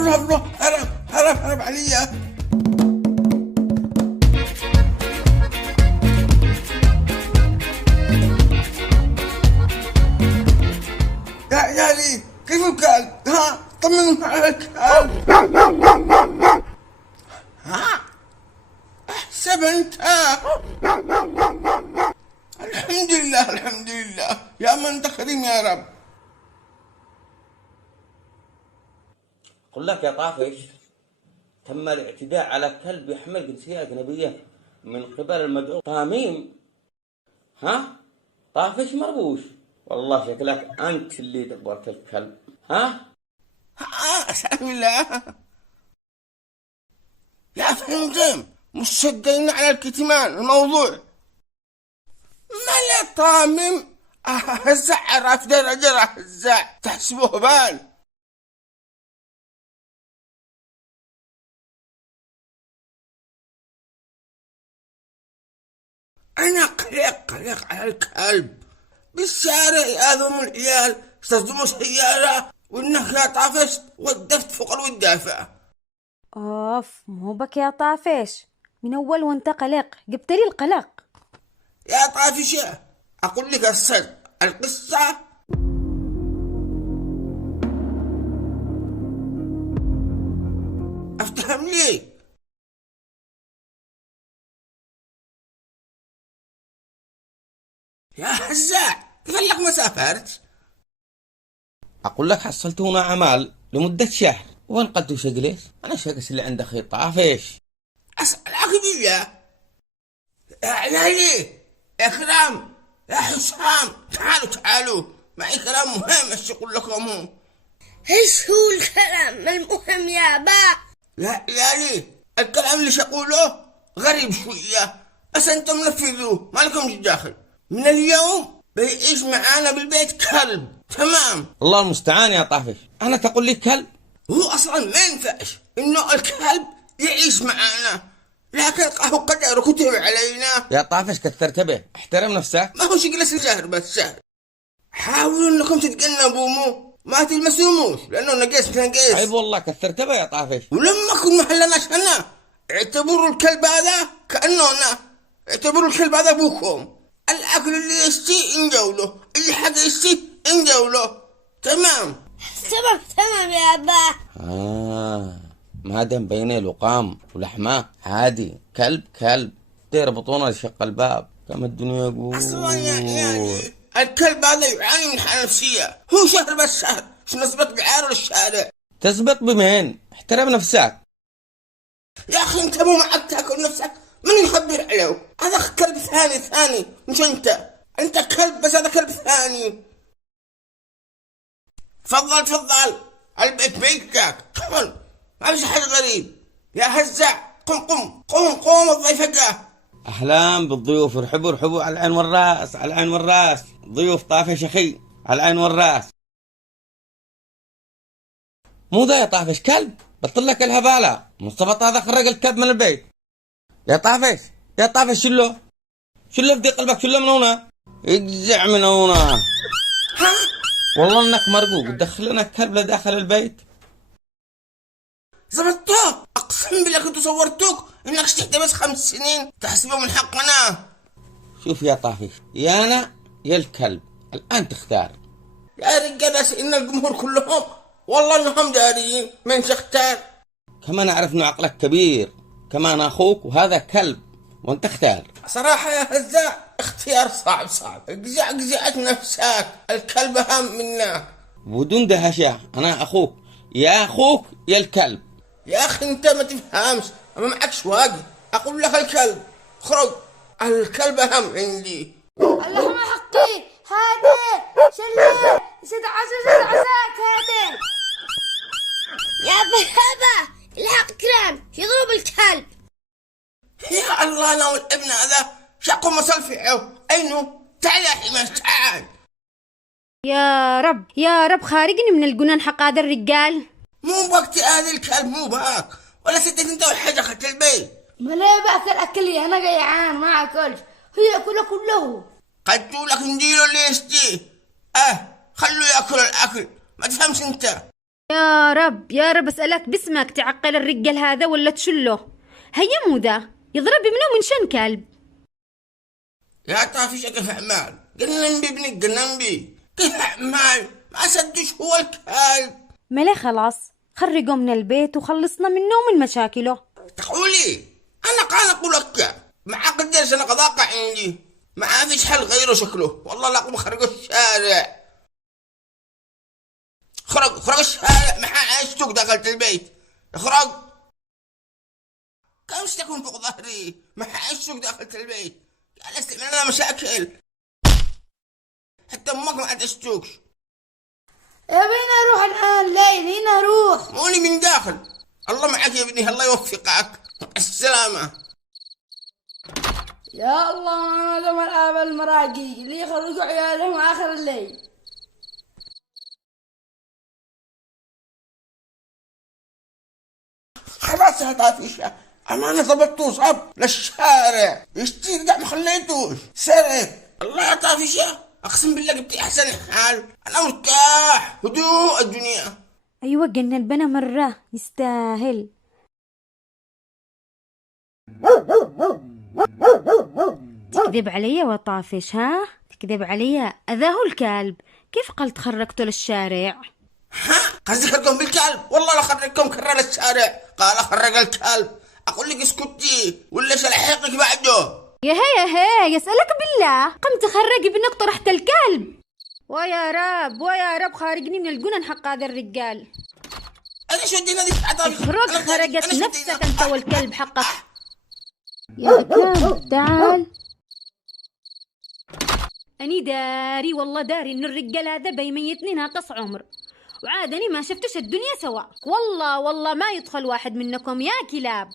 الله الله، هرب هرب هرب عليا. يا عيالي كيف الكلب؟ ها طمنوا على الكلب. ها احسبنت. الحمد لله الحمد لله، يا من انت كريم يا رب. قل لك يا طافش، تم الاعتداء على كلب يحمل جنسية أجنبية من قبل المدعو طاميم. ها؟ طافش مربوش، والله شكلك أنت اللي دبرت الكلب. ها؟ أسأل الله يا فندم، مش شدينا على الكتمان الموضوع. ملا طامم هزع عرف درجة هزع تحسبوه بال. أنا قلق على الكلب بالشارع، يأذون العيال يصطدموا سيارة، وإنك يا طافش ودفت فوق الودافع. اوف، مو بك يا طافش، من اول وانت قلق جبت لي القلق. يا طافشة أقول لك الصدق، القصة أفتهم لي. يا هزاع كيف لك ما سافرت؟ أقول لك حصلت هنا عمال لمدة شهر، وين قد شقليس؟ أنا شقس اللي عنده خي طافش. أسألك بالله يا عيالي، يا كرام، يا حسام، تعالوا معي كلام مهم أقول لكم. ايش هو الكلام المهم يا با؟ لا عيالي، الكلام اللي شقوله غريب شوية، بس أنتم نفذوه ما لكم داخل. من اليوم بيعيش معانا بالبيت كلب، تمام؟ الله المستعان يا طافش، أنا تقول لي كلب؟ هو أصلا ما ينفعش إنه الكلب يعيش معانا، لكن هو قدر كتب علينا. يا طافش كثرت به، احترم نفسك. ما هو جلس الشهر بس شهر. حاولوا انكم تتجنبوا ما تلمسوموش، لانه نقيس. عيب والله كثرت به يا طافش. ولما كن محلناش هنا، اعتبروا الكلب هذا كأنه أنا، اعتبروا الكلب هذا ابوكم. الاكل اللي يشتي انجوله، اللي حاجة يشتي انجوله، تمام؟ تمام يا با. ما دام بينه لقام ولحمه عادي، كلب دير بطونه لشق الباب كما الدنيا يقول. اصلا يعني الكلب هذا يعاني من حالة نفسية، هو شهر بس شهر، شو نسبة بعاره للشارع؟ تسبق بمين؟ احترم نفسك يا اخي، انت مو معك تاكل نفسك، من يخبر عليه؟ هذا كلب ثاني مش انت كلب، بس هذا كلب ثاني. تفضل البيت بيتك، تفضل، ما فيش حاجة غريب. يا هزاع قوم الضيف جاء. اهلا بالضيوف، ارحبوا على العين والراس، ضيوف طافش اخي على العين والراس. مو ذا يا طافش كلب، بطل لك الهبالة، مصطفى هذا خرج الكلب من البيت. يا طافش شله في دي قلبك، شله من هنا، اجزع من هنا. ها والله انك مرقوق، تدخل لنا الكلب لداخل البيت. زبطوك، اقسم بالله كنت صورتوك انك تحتبس 5 سنين تحسبه من حقنا. شوف يا طافش، يا انا يا الكلب، الان تختار. يا رجال، بس ان الجمهور كلهم والله انهم داريين من تختار. كمان اعرف انه عقلك كبير، كمان اخوك وهذا كلب وانت اختار. صراحة يا هزاع اختيار صعب. اجزعت نفسك، الكلب اهم منا. بدون دهشة، انا اخوك يا الكلب. يا اخي انت ما تفهمش، اما معك شواقي. اقول لك الكلب خرج، الكلب اهم عندي. اللهم حقي هاتي شلي سد عساك هاتي يا بابا. الحق كرام يضرب الكلب. يا الله، انا والابن هذا شقوا مصلفعه. اينو تعال يا حماش تعال. يا رب خارجني من الجنان حق هذا الرجال. مو بوقت هذا الكلب، مو باك ولا ستة انت والحاجة خدت البيت. ما لا باكل اكلي انا جيعان ما اكلش، هي كله. قدتوا لك نديله اللي يشتيه. خلوا ياكل الاكل، ما تفهمش انت. يا رب يا رب أسألك باسمك تعقل الرجال هذا ولا تشله؟ هيا مو ذا يضرب منه من شن كلب. يا طافشة كيف أعمال؟ قلنا بي ابنك قلنا بي كيف أعمال؟ ما صدش هو الكلب. ملي خلاص خرجه من البيت وخلصنا منه ومن مشاكله. تقولي أنا قال أقول لك مع قديش أنا قضاقة عندي ما فيش حل غيره شكله والله لا أقوم خرجوا الشارع. خرج الشارع ما عايشتك دخلت البيت. اخرج كيف تكون فوق ظهري ما عايشتك دخلت البيت. جالس تعمل لنا مشاكل حتى امك ما عدشتوكش. يا بينا اروح الان ليل هنا اروح. موني من داخل. الله معك يا ابني الله يوفقك. السلامة. يا الله هذا مرأة بالمراقي اللي يخرجوا عيالهم اخر الليل. خلاص يا طافشة أمانة ضبطوه صعب للشارع يشتري ما خليتوش سرق. الله يا طافشة أقسم بالله جبت أحسن حال أنا مرتاح هدوء الدنيا. أيوة قلنا البنا مرة يستاهل. تكذب علي وطافش ها؟ تكذب علي أذاه الكلب كيف قلت خرجته للشارع؟ ها قصدي خرجكم بالكلب والله لا خرجكم كرة للشارع قال خرج الكلب. أقول لك اسكتي ولا سلحقك بعده. يا هي يسألك بالله قمت تخرج ابنك طرحت الكلب. ويا رب خارجني من الجنن حق هذا الرجال. أنا شو الدينا دي خرجت نفسك أنت والكلب حقك. يا كلب تعال. أني داري والله داري إن الرجال هذا بيميتني ناقص عمر وعادني ما شفتش الدنيا سوا. والله ما يدخل واحد منكم يا كلاب.